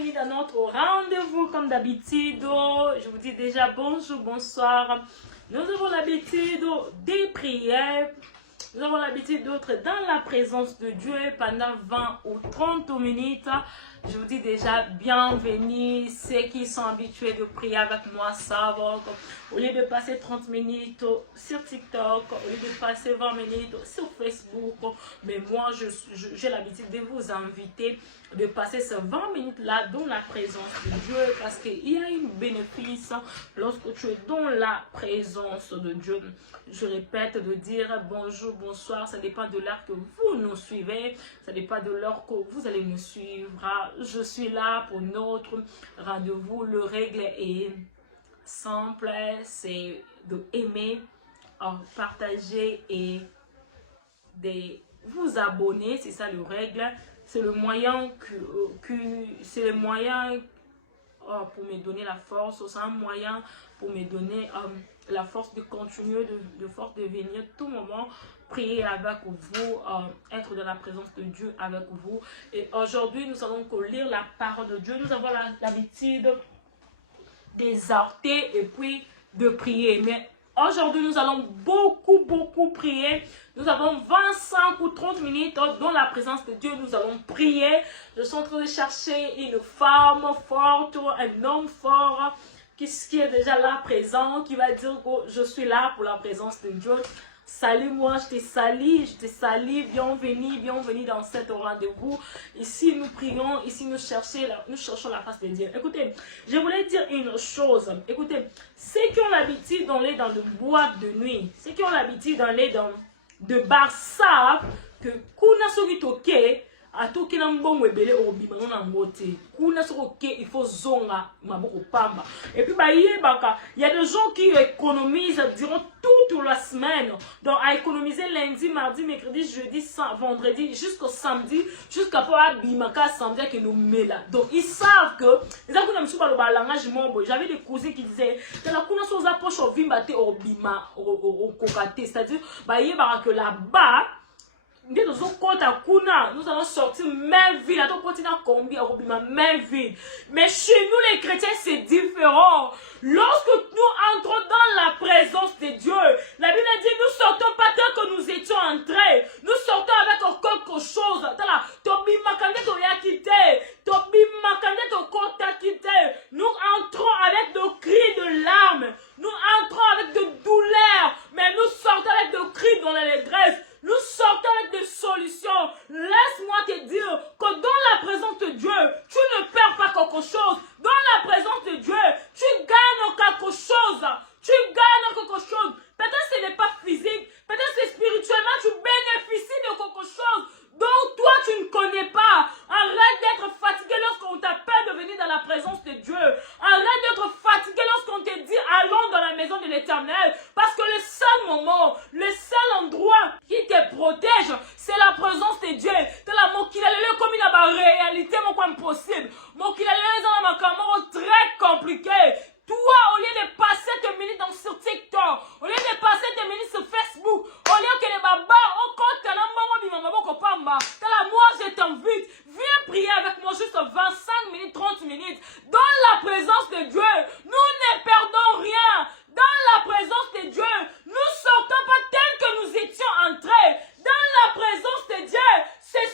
bienvenue dans notre rendez-vous comme d'habitude. Je vous dis déjà bonjour, bonsoir. Nous avons l'habitude des prières. Nous avons l'habitude d'être dans la présence de Dieu pendant 20 ou 30 minutes. Je vous dis déjà bienvenue. Ceux qui sont habitués de prier avec moi savent au lieu de passer 30 minutes sur TikTok, au lieu de passer 20 minutes sur Facebook, mais moi j'ai l'habitude de vous inviter de passer ces 20 minutes là dans la présence de Dieu, parce qu'il y a un bénéfice lorsque tu es dans la présence de Dieu. Je répète de dire bonjour, bonsoir, ça dépend de l'heure que vous nous suivez, ça dépend de l'heure que vous allez nous suivre. Je suis là pour notre rendez-vous. Le règle est simple, c'est de aimer, partager et de vous abonner. C'est ça le règle. C'est le moyen c'est le moyen pour me donner la force. C'est un moyen pour me donner la force de continuer, de force de venir tout moment prier avec vous, être dans la présence de Dieu avec vous. Et aujourd'hui, nous allons lire la parole de Dieu. Nous avons l'habitude d'exhorter et puis de prier. Mais aujourd'hui, nous allons beaucoup prier. Nous avons 25 ou 30 minutes dans la présence de Dieu. Nous allons prier. Je suis en train de chercher une femme forte, un homme fort, qui est déjà là présent, qui va dire que je suis là pour la présence de Dieu. Salut, moi, je te salue, bienvenue dans cet rendez-vous. Ici, nous prions, ici, nous cherchons la face de Dieu. Écoutez, je voulais dire une chose. Écoutez, ceux qui ont l'habitude d'aller dans de boîtes de nuit, ceux qui ont l'habitude d'aller dans de bars savent que kuna soki toke, atoki na mbongo ebele obima na ngote. Kuna soki il faut zonga maboko pamba. Et puis il y a des gens qui économisent durant toute la semaine. Donc à économiser lundi, mardi, mercredi, jeudi, vendredi jusqu'au samedi, jusqu'à pouvoir bimaka samedi que nous met là. Donc ils savent que j'avais des cousins qui disaient c'est-à-dire que là-bas nous allons sortir main vide. Main vide. Mais chez nous les chrétiens c'est différent. Lorsque nous entrons dans la présence de Dieu, la Bible dit nous sortons pas tel que nous étions entrés. Nous sortons avec quelque chose. Nous entrons avec de cris de larmes. Nous entrons avec de douleurs. Mais nous sortons avec de cris dans l'allégresse. Nous sortons avec des solutions. Laisse-moi te dire que dans la présence de Dieu, tu ne perds pas quelque chose. Dans la présence de Dieu, tu gagnes quelque chose. Tu gagnes quelque chose. Peut-être ce n'est pas physique. Peut-être c'est spirituellement, tu bénéficies de quelque chose dont toi tu ne connais pas. Arrête d'être fatigué lorsqu'on t'appelle de venir dans la présence de Dieu. Arrête d'être fatigué lorsqu'on te dit allons dans la maison de l'Éternel. Parce que le seul moment, le seul endroit qui te protège, c'est la présence de Dieu. De la mokilale comme il y a une réalité impossible. Mokilale est très compliqué. Toi, au lieu de passer tes minutes sur TikTok, au lieu de passer tes minutes sur Facebook, au lieu que les babas, moi je t'invite, viens prier avec moi juste 25 minutes, 30 minutes. Dans la présence de Dieu, nous ne perdons rien. Dans la présence de Dieu, nous ne sortons pas tel que nous étions entrés. Dans la présence de Dieu, c'est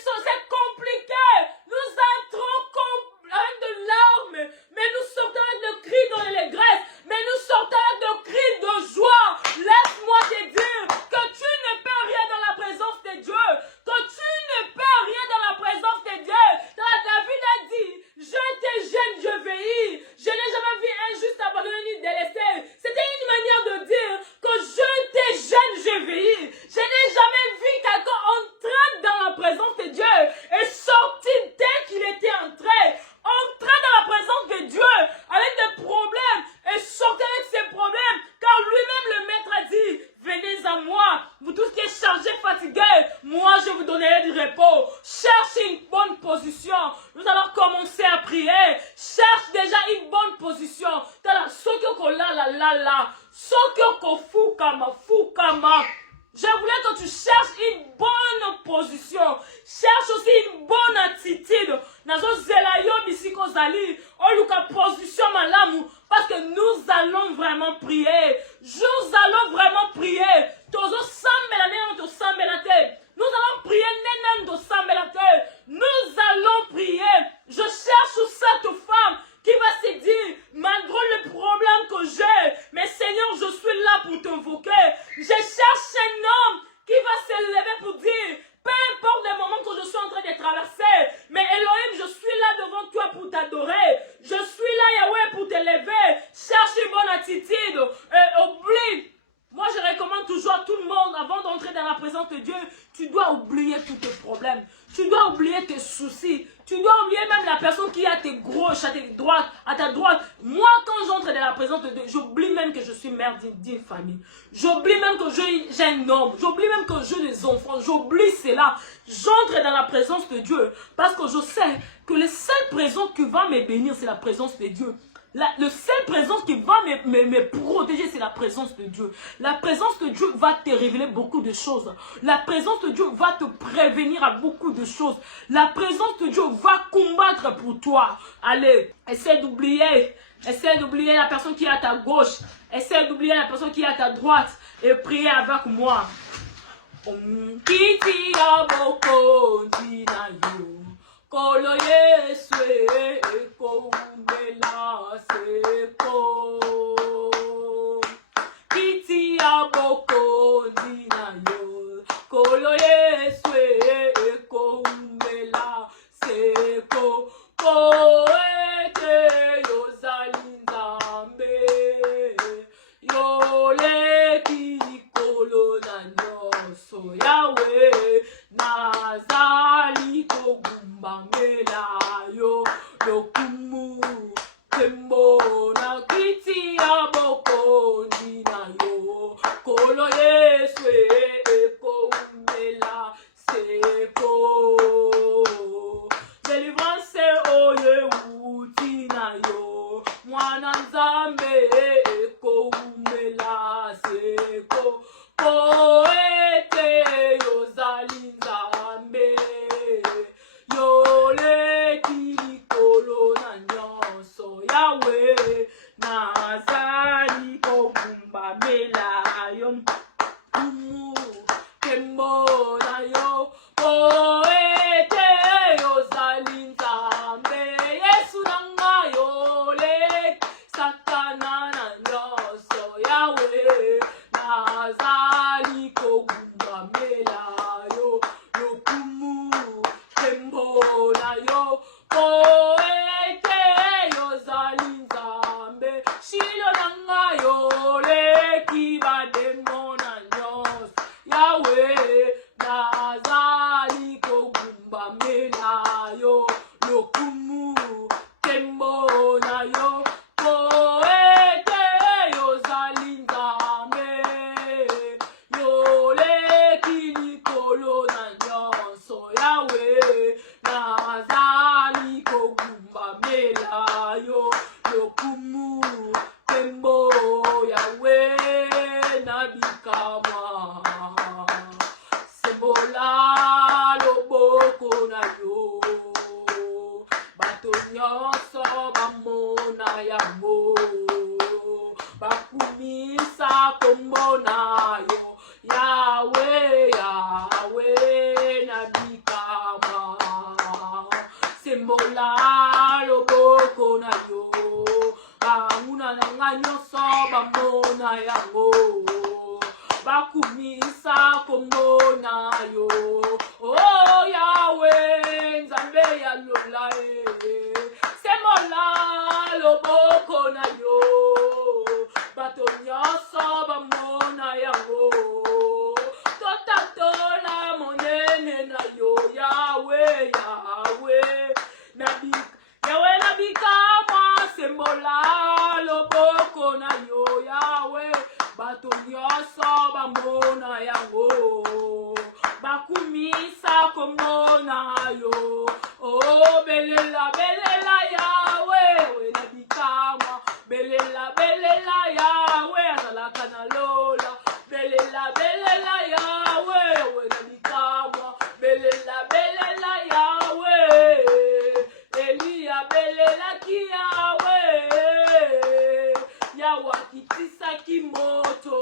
compliqué. Nous entrons avec de larmes, mais nous sortons avec de cris dans l'allégresse, mais nous sortons avec de cris de joie. Laisse-moi te dire que tu ne perds rien dans la présence de Dieu, que tu ne perds rien dans la présence de Dieu. David a dit, je gêne, je veillis. Je n'ai jamais vu un juste abandonné ni délaissé. C'était une manière de dire que je gêne, je veillis. Je n'ai jamais vu quelqu'un entrer dans la présence de Dieu et sortir dès qu'il était entré. Entrer dans la présence de Dieu avec des problèmes et sortir avec ces problèmes, car lui-même le maître a dit, venez à moi, vous tous qui êtes chargés, fatigués, moi je vous donnerai du repos. Cherchez une bonne position. Nous allons commencer à prier. Cherche déjà une bonne position. Je voulais que tu cherches une bonne position. Cherche aussi une bonne attitude. Nazo zelayo bisiko zali. t'adorer. Je suis là, Yahweh, pour t'élever. Cherche une bonne attitude. Oublie. Moi, je recommande toujours à tout le monde, avant d'entrer dans la présence de Dieu, tu dois oublier tous tes problèmes. Tu dois oublier tes soucis. Tu dois oublier même la personne qui est à tes gauches, à ta droite. Moi, quand j'entre dans la présence de Dieu, j'oublie même que je suis mère d'une famille. J'oublie même que j'ai un homme. J'oublie même que j'ai des enfants. J'oublie cela. J'entre dans la présence de Dieu parce que je sais que la seule présence qui va me bénir, c'est la présence de Dieu. Le seule présence qui va me protéger, c'est la présence de Dieu. La présence de Dieu va te révéler beaucoup de choses. La présence de Dieu va te prévenir à beaucoup de choses. La présence de Dieu va combattre pour toi. Allez, essaie d'oublier. Essaie d'oublier la personne qui est à ta gauche. Essaie d'oublier la personne qui est à ta droite. Et priez avec moi. Kiti aboko dinayo. Kolo Yeswe eko umela seko. Kiti aboko dinayo. Kolo Yeswe eko umela seko. Koete yozalinzambe. Yole kikolo na nyoso Yahweh. Nazali kogumba melayo yokumu tembo na kiti ya boko dinayo kolo Yeswe eko umela seko délivrance oye utinayo mwana nzambe eko umela seko koete yozali nzambe yole kilikolo na nyonso Yahweh nazali kogumba melayo kembo na yo koete yozali nzambe Yesu nanga yole satana na nyonso Yahweh nazali kogumba melayo yokumu tembo na yo koete yozali nzambe shilo nanga yole kibademo na nyonso Yahweh nazali kogumba melayo yokumu tembo na yo koete yozali nzambe yole kilikolo na nyonso Yahweh nazali kogumba melayo yokumu tembo Yahweh nabikama sembola loboko na yo bato nyonso bamona yango bakumisa kombo na yo Yahweh Yahweh nabikama sembola loboko na yo banguna nanga nyonso bamona yango bakumisa kombo na yo oh Yahweh nzambe ya lola sembola loboko na yo bato nyonso bamona yango totatola monene na yo Yahweh Yahweh Yahweh nabikama sembola loboko na yo Yahweh bato nyonso bamona yango bakumisa kombo na yo oh belela belela Yahweh we nabikama belela belela Yahweh azalaka na lola belela belela Yahweh we nabikama belela belela Yahweh Eliya belela ki Yahweh Yahweh kitisa ki moto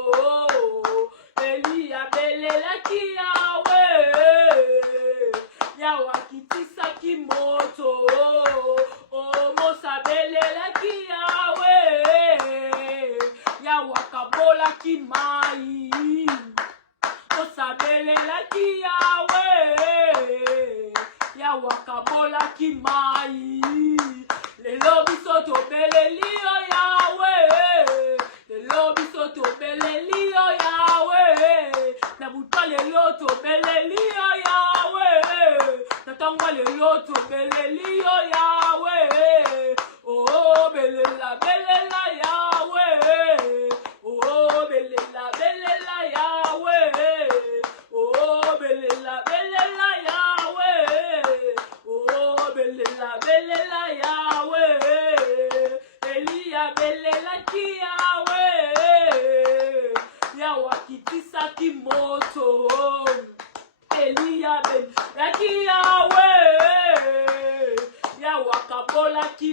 Eliya belela ki Yahweh Yahweh kitisa ki moto oh Mosa belela ki Yahweh Yahweh kabola ki mai Mosa belela ki Yahweh Yahweh kabola ki mai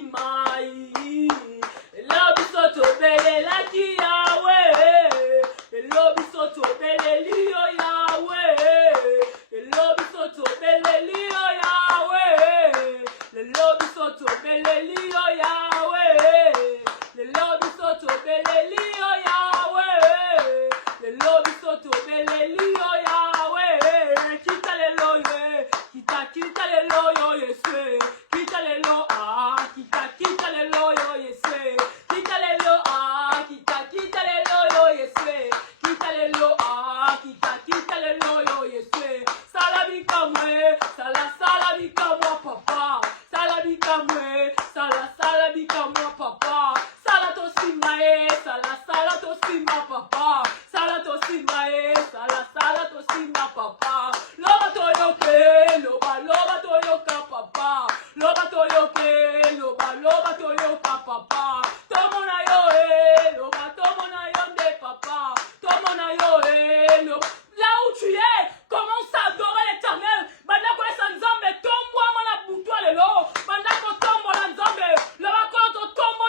simai. Lobby soto bele la ki Yahweh. Lobby soto bele liyo Yahweh. Lobby soto bele liyo Yahweh. Lobby soto bele liyo Yahweh. Lobby soto bele liyo Yahweh. Lobby soto bele liyo Yahweh. Kita le loye, kita le loyo yeswe. Kita le lo kita le loyo yeswe. Kita le lo kita le loyo yeswe. Kita le lo kita le loyo yeswe. Salabi kamwe, salabi kamwa papa. Salabi kamwe, salabi kamwa papa. Salato simae, salato sima papa. Salato simae, salato sima papa. Loba toyoke, loba toyoka papa. Loba toyoke, loba toyoka papa. Tomona yo tomona yo de papa. Tomona yo loba. Là où tu es, commence à adorer l'Éternel. Banda ko sanzambe tombo mona butwa lelo. Banda ko tombo la nzambe. Loba ko to tombo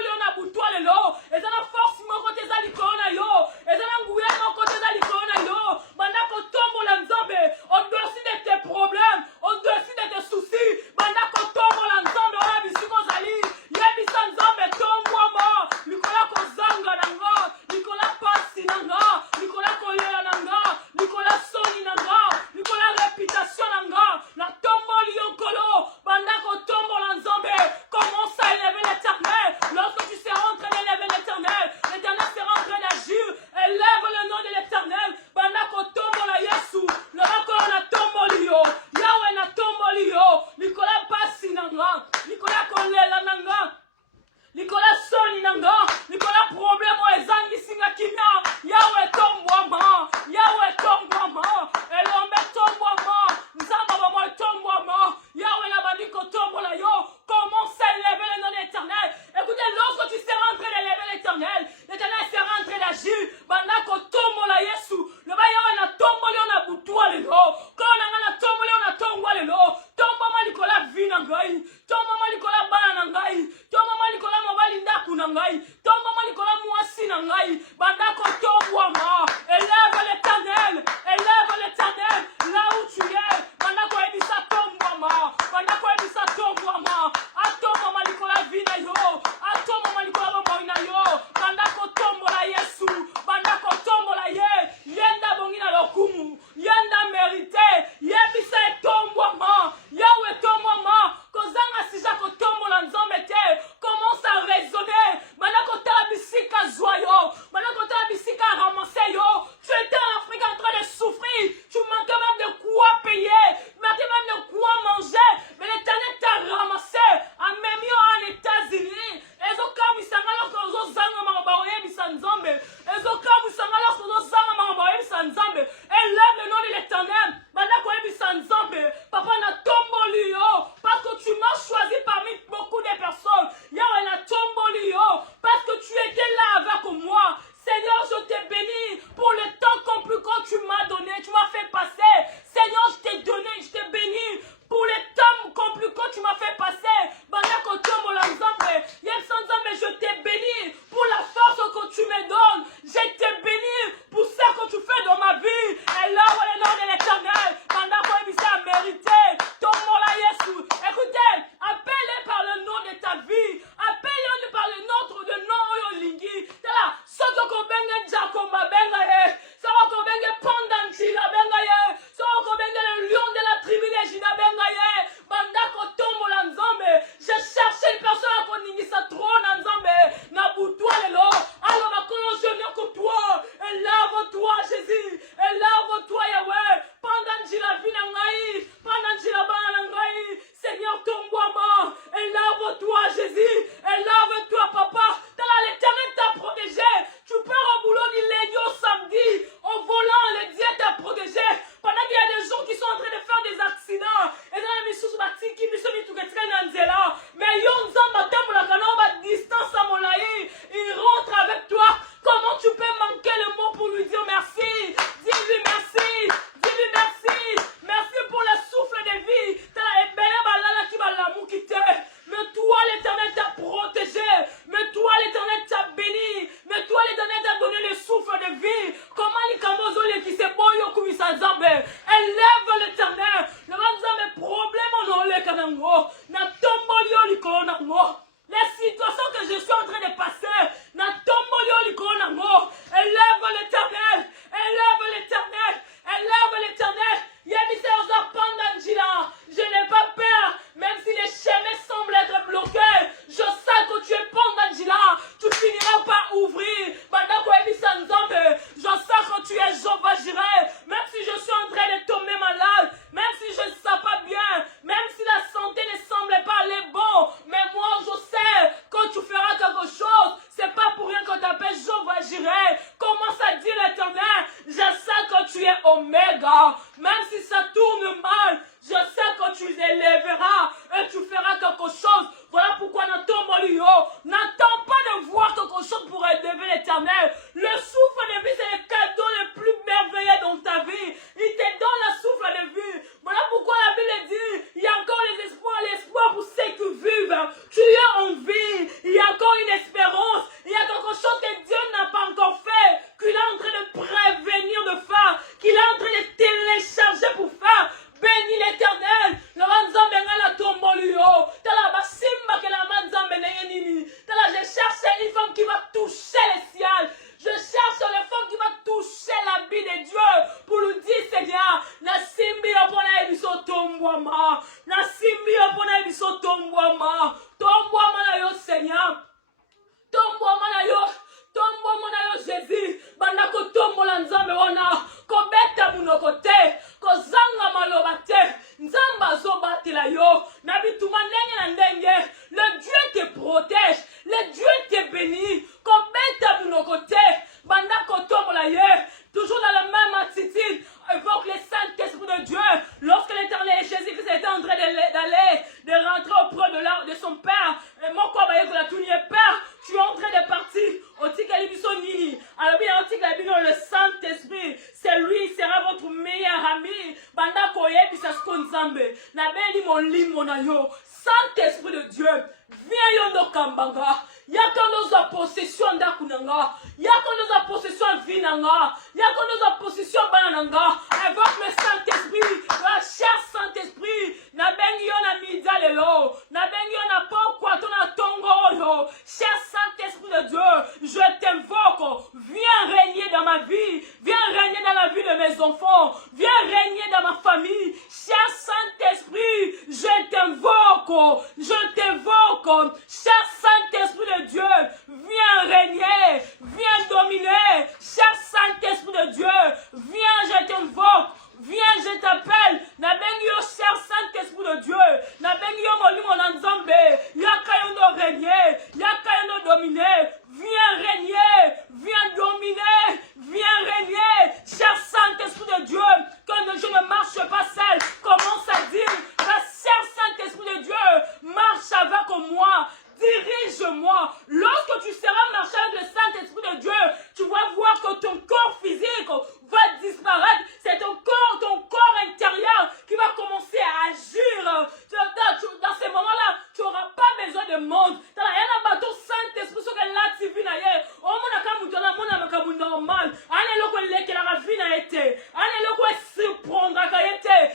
a possession d'Akunanga. Yakondoza possession Vinanga. Yakondoza possession Bananga. Invoque le Saint-Esprit. Le cher Saint-Esprit. Na bengi yo na mida lelo. Na bengi yo na pokwa tona tongo yo. Cher Saint-Esprit de Dieu, je t'invoque. Viens régner dans ma vie. Viens régner dans la vie de mes enfants. Viens régner dans ma famille. Cher Saint-Esprit, je t'invoque. Je t'invoque. Cher Saint-Esprit de Dieu, viens régner. Viens dominer. Cher Saint-Esprit de Dieu, viens, je t'invoque. Viens, je t'appelle. Nabengio, cher Saint-Esprit de Dieu. Nabengio, molimo nanzambe. Yakayono régner. Yakayono dominer. Viens régner. Viens dominer. Viens régner. Cher Saint-Esprit de Dieu, quand je ne marche pas seul, commence à dire, cher Saint-Esprit de Dieu, marche avec moi. Dirige-moi. Lorsque tu seras marché avec le Saint-Esprit de Dieu, tu vas voir que ton corps physique va disparaître. C'est ton corps intérieur qui va commencer à agir. Dans ces moments-là, tu n'auras pas besoin de monde. Dans un bateau Saint-Esprit, ce que là tu vis naïe, on m'a dit normal. Allez le collègue qui la vie n'a été. Allez le quoi surprendre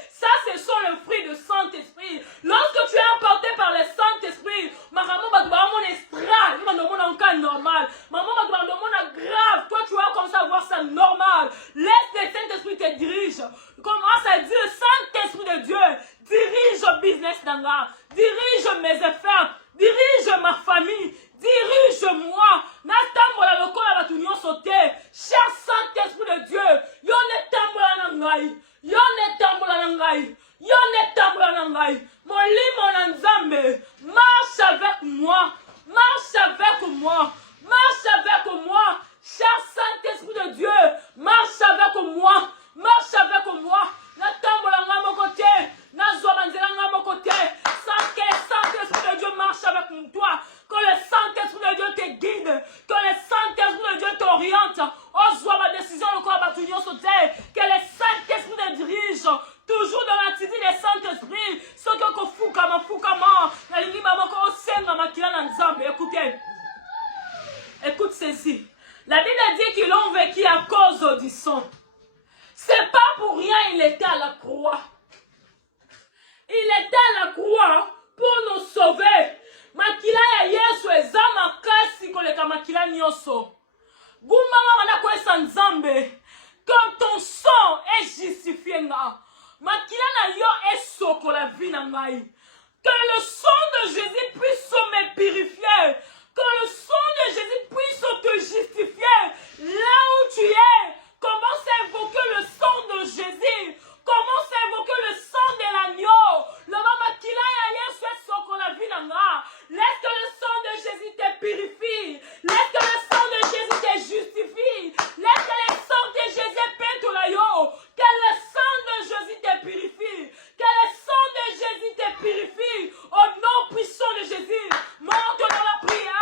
ça, ce sont le fruit du Saint-Esprit. Lorsque tu es apporté par le Saint-Esprit, maman va mon estrade, maman va mon cas normal. Maman va mon grave. Toi, tu vas comme ça voir ça normal. Laisse le Saint-Esprit te dirige. Commence à dire, Saint-Esprit de Dieu, dirige le business d'Anga, dirige mes affaires, dirige ma famille, dirige-moi. Natambola le corps à la tunion sauté. Cher Saint-Esprit de Dieu, yon ne tambola nangai, yon ne tambola nangai, yon ne tambola nangai. Mon lit, mon ensemble, marche avec moi, marche avec moi, marche avec moi. Cher Saint-Esprit de Dieu, marche avec moi, marche avec moi. Na tambola à mon côté, na zobanzela à mon côté. Sans que le Saint-Esprit de Dieu marche avec toi, que le Saint-Esprit de Dieu te guide, que le Saint-Esprit de Dieu t'oriente. Oh, soit ma décision, le corps batunion sauté, que le Saint-Esprit te dirige. Toujours dans l'attitude des Saint-Esprit, ce que foukama, la ligne maman ko senga makila na nzambe. Écoute ceci. La Bible dit qu'ils l'ont vécu à cause du sang. C'est pas pour rien il était à la croix. Il était à la croix pour nous sauver. Makila ya Yesu eza makasi koleka makila nyoso. Gumama manako esa nzambe. Quand ton sang est justifié nga. Makila na yo esoko la vie na ngai. Que le sang de Jésus puisse me purifier. Que le sang de Jésus puisse te justifier. Là où tu es, commence à invoquer le sang de Jésus. Commence à invoquer le sang de l'agneau. Le makila ya Yesu esoko la vie na nga. Laisse que le sang de Jésus te purifie. Laisse que le sang de Jésus te justifie. Laisse que le sang de Jésus peinte la yo. Que le sang de Jésus te purifie. Que le sang de Jésus te purifie. Au nom puissant de Jésus. Monte dans la prière.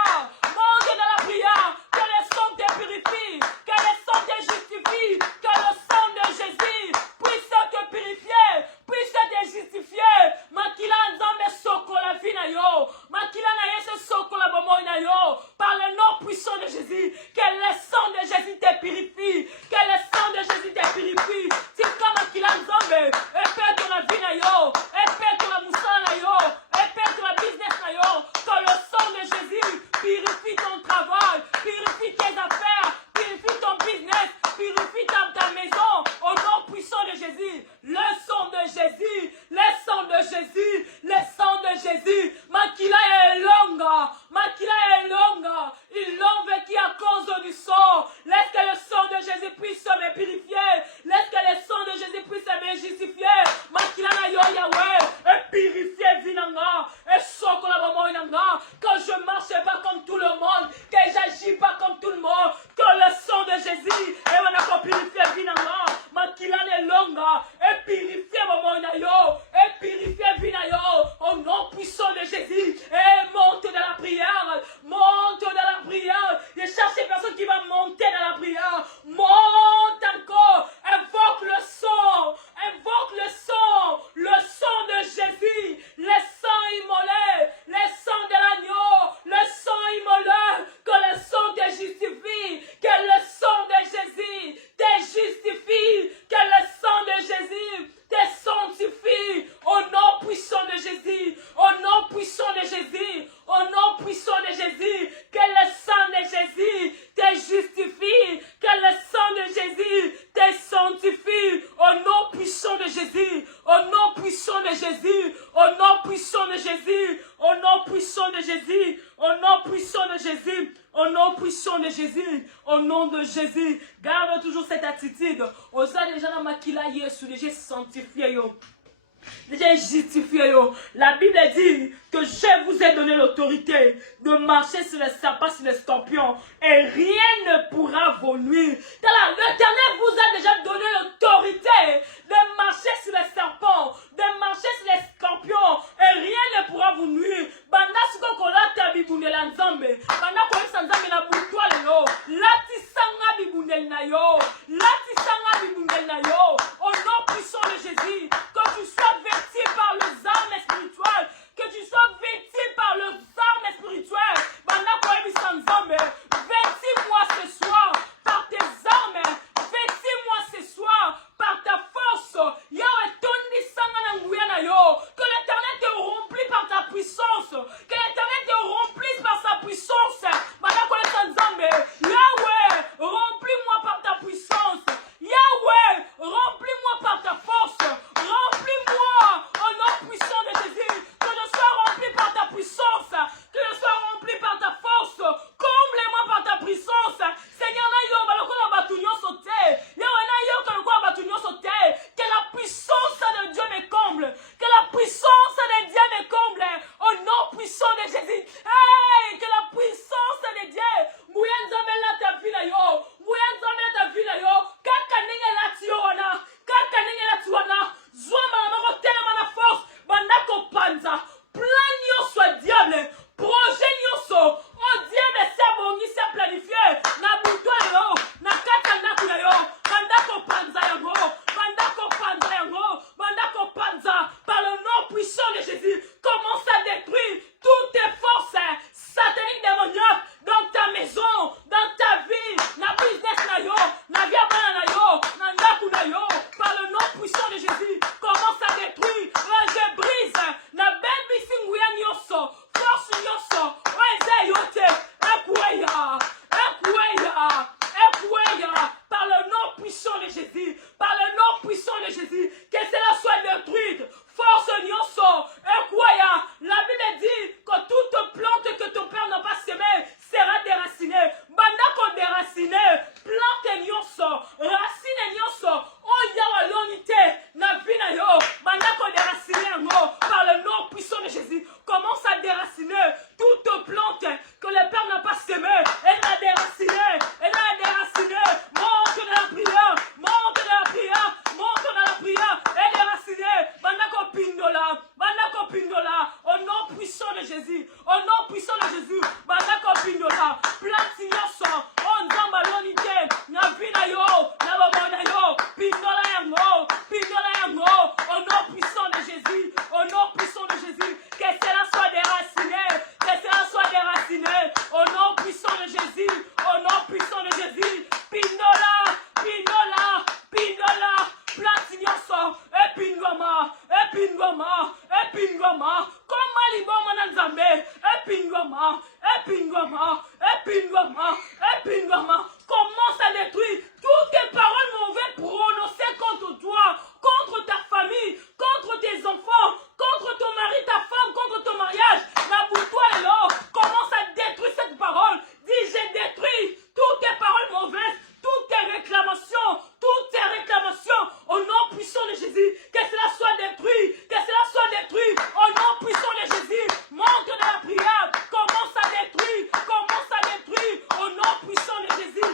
de Jésus, au nom puissant de Jésus, au nom de Jésus, garde toujours cette attitude. On sait déjà dans ma kila Yesu, déjà sanctifié yo. Déjà justifié. La Bible dit que je vous ai donné l'autorité de marcher sur les serpents, sur les scorpions, et rien ne pourra vous nuire. L'Éternel vous a déjà donné l'autorité de marcher sur les serpents, de marcher sur les scorpions, et rien ne pourra vous nuire. Banda suko kolata bibundela nzambe, banda kolesa nzambe na butwa lelo, lati sanga bibundel na yo, lati sanga bibundel na yo, au nom puissant de Jésus, que tu sois vêtu par les armes spirituelles, que tu sois vêtu par les armes spirituelles, banda kolesa nzambe, vêtis-moi ce soir par tes armes, vêtis-moi ce soir par ta force, yo etondi sanga na nguya na yo, que l'Éternel te remplit par ta puissance, que l'Éternel te remplisse par sa puissance, Yahweh, remplis-moi par ta puissance, Yahweh, remplis-moi par ta force, remplis-moi au nom puissant de Jésus, que je sois rempli par ta puissance, que je sois rempli par ta force, comble-moi par ta puissance, Seigneur, que la puissance de Dieu me comble, que la puissance de Dieu me comble, au nom puissant de Jésus, hey, que la puissance de Dieu, plan nyonso diable, projet nyonso, oh Dieu me sabongisa planifié, na butwa yo, na kaka ndaku na yo, bandako panza yango, bandako panza, par le nom puissant de Jésus, commence à détruire toutes tes forces sataniques démoniaques dans ta maison, dans ta vie, na business na yo, na via bana na yo, na ndaku na yo, par le nom puissant de Jésus, commence à détruire, je brise, na baby singuya nyoso, force nyoso, oeze yote, ekweya, par le nom puissant de Jésus, par le nom puissant de Jésus, que cela soit détruite, force nyoso, ekweya, la Bible dit que toute plante que ton père n'a pas semée sera déracinée, bandako déracinée, plante nyoso, racine nyoso, oya walonite, na vina yo, bandako déracinée yango, par le nom puissant de Jésus, commence à déraciner toute plante que le père n'a pas semée, elle a déraciné, monte de la prière, elle est déracinée, bandako pindola, au nom puissant de Jésus, bandako pindola, plante nyoso, on zamba lonite, na vina yo, na bomona yo, pindola yango, au nom puissant de Jésus, que cela soit déraciné, au nom puissant de Jésus, pindola, plante nyoso, epingwama, koma liboma na nzambe, epingwama, commence à détruire toutes tes paroles mauvaises prononcées contre toi, contre ta famille, contre tes enfants, contre ton mari, ta femme, contre ton mariage, commence à détruire cette parole, dis j'ai détruit toutes tes paroles mauvaises, toutes tes réclamations, au nom puissant de Jésus, que cela soit détruit, au nom puissant de Jésus, monte de la prière, commence à détruire, au nom puissant de Jésus,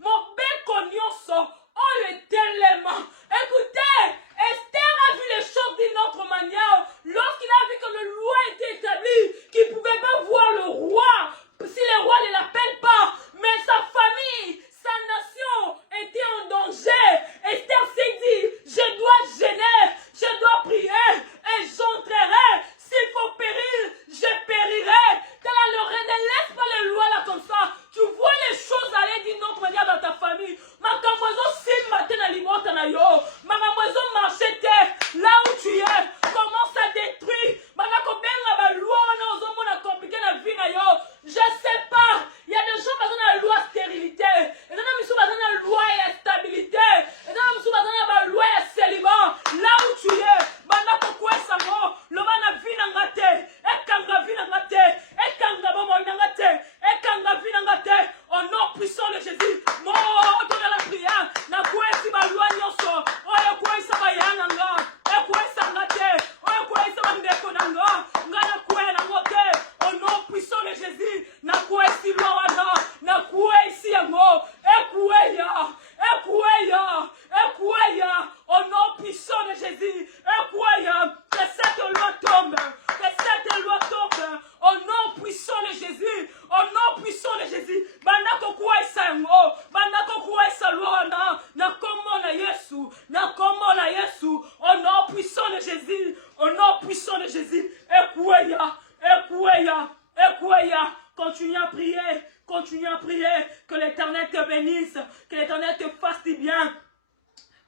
mon bécognoso, oh le tellement. Écoutez, Esther a vu les choses d'une autre manière. Lorsqu'il a vu que le loi était établi, qu'il ne pouvait pas voir le roi, si le roi ne l'appelle pas, mais sa famille, sa nation était en danger. Esther s'est dit, je dois gêner, je dois prier et j'entrerai. S'il faut périr, je périrai. Ne laisse pas les lois là comme ça. Tu vois les choses aller d'une autre manière dans ta famille. Ma camboiso si matin à l'imota na yo. Ma camboiso marchete là où tu es. Commence à détruire. Ma camboiso ba loi na ozomo na compliqué na vie na yo. Je sais pas. Il y a des gens qui ont la loi stérilité. Et dans les gens qui ont la loi et stabilité. Et dans les gens qui ont la loi et célibat. Là où tu es. Bana kokwe sango. Le bana vina ngate. Ekanga vina ngate. Ekanga bomo ngate. Ekanga vina ngate. Au nom puissant de Jésus. Mo dans la prière. Na kwe si ba loi nyoso. Oye kwe sa ba yanga. Ekwe sa ngate. Oye kwe sa ba ndeko nanga. Ngana kwe na ngote. Au nom puissant de Jésus. Na kwe si loana. Na kwe si yango. Ekwe ya. Ekwe ya. Ekwe ya. Au nom puissant de Jésus. Ekwe ya. Que cette loi tombe. Que cette loi tombe. Au nom puissant de Jésus. Au nom puissant de Jésus. Banako kwe sa yango. Banako kwe sa loana. Na komo na Yesu. Na komo na Yesu. Au nom puissant de Jésus. Au nom puissant de Jésus. Ekwe ya. Ekwe ya. Ekwe ya. Continue à prier. Continue à prier. Que l'Éternel te bénisse. Que l'Éternel te fasse du bien.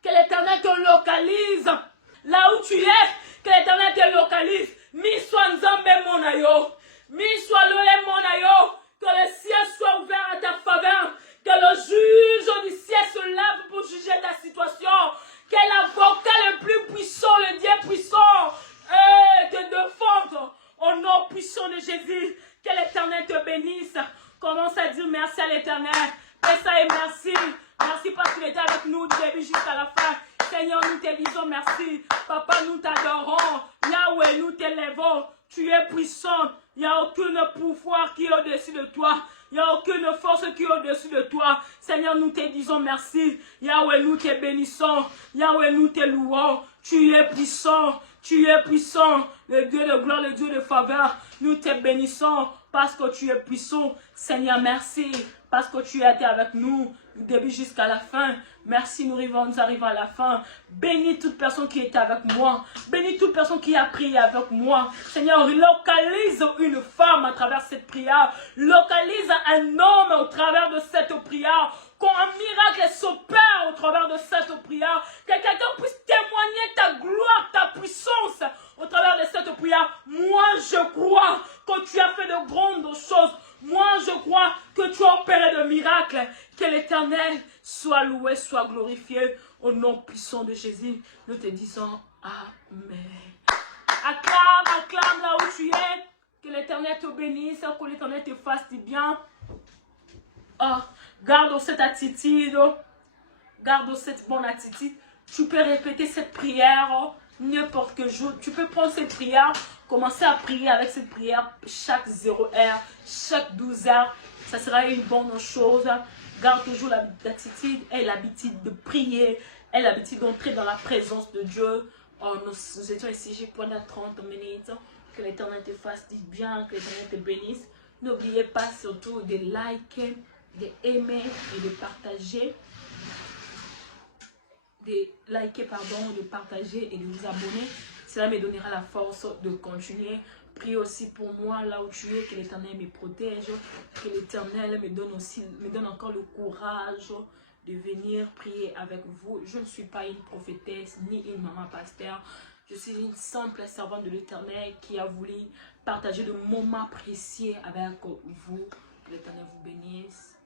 Que l'Éternel te localise. Là où tu es. Que l'Éternel te localise. Mi soit nzambe monayo. Mi soit lole monayo. Que le ciel soit ouvert à ta faveur. Que le juge du ciel se lève pour juger ta situation. Que l'avocat le plus puissant, le Dieu puissant, te défende. Au nom puissant de Jésus. Que l'Éternel te bénisse. Commence à dire merci à l'Éternel. Pessa et merci. Merci parce qu'il était avec nous du début jusqu'à la fin. Seigneur, nous te disons merci. Papa, nous t'adorons. Yahweh, nous t'élèvons. Tu es puissant. Il n'y a aucun pouvoir qui est au-dessus de toi. Il n'y a aucune force qui est au-dessus de toi. Seigneur, nous te disons merci. Yahweh, nous te bénissons. Yahweh, nous te louons. Tu es puissant. Tu es puissant. Le Dieu de gloire, le Dieu de faveur. Nous te bénissons parce que tu es puissant. Seigneur, merci. Parce que tu as été avec nous du début jusqu'à la fin. Merci, nous arrivons à la fin. Bénis toute personne qui était avec moi. Bénis toute personne qui a prié avec moi. Seigneur, localise une femme à travers cette prière. Localise un homme au travers de cette prière. Qu'un miracle s'opère au travers de cette prière. Que quelqu'un puisse témoigner ta gloire, ta puissance au travers de cette prière. Moi, je crois que tu as fait de grandes choses. Moi, je crois que tu as opéré de miracles. Que l'Éternel soit loué, soit glorifié. Au nom puissant de Jésus, nous te disons Amen. Acclame, acclame là où tu es. Que l'Éternel te bénisse, que l'Éternel te fasse du bien. Oh, garde cette attitude. Garde cette bonne attitude. Tu peux répéter cette prière n'importe quel jour. Tu peux prendre cette prière, commencer à prier avec cette prière chaque 0 heure, chaque 12 heures. Ça sera une bonne chose. Garde toujours l'attitude et l'habitude de prier et l'habitude d'entrer dans la présence de Dieu. Oh, nous étions ici pendant 30 minutes. Que l'Éternel te fasse du bien, que l'Éternel te bénisse. N'oubliez pas surtout de liker, d'aimer et de partager. De liker, pardon, de partager et de vous abonner. Cela me donnera la force de continuer. Prie aussi pour moi là où tu es, que l'Éternel me protège, que l'Éternel me donne encore le courage de venir prier avec vous. Je ne suis pas une prophétesse ni une maman pasteur. Je suis une simple servante de l'Éternel qui a voulu partager de moments précieux avec vous. Que l'Éternel vous bénisse.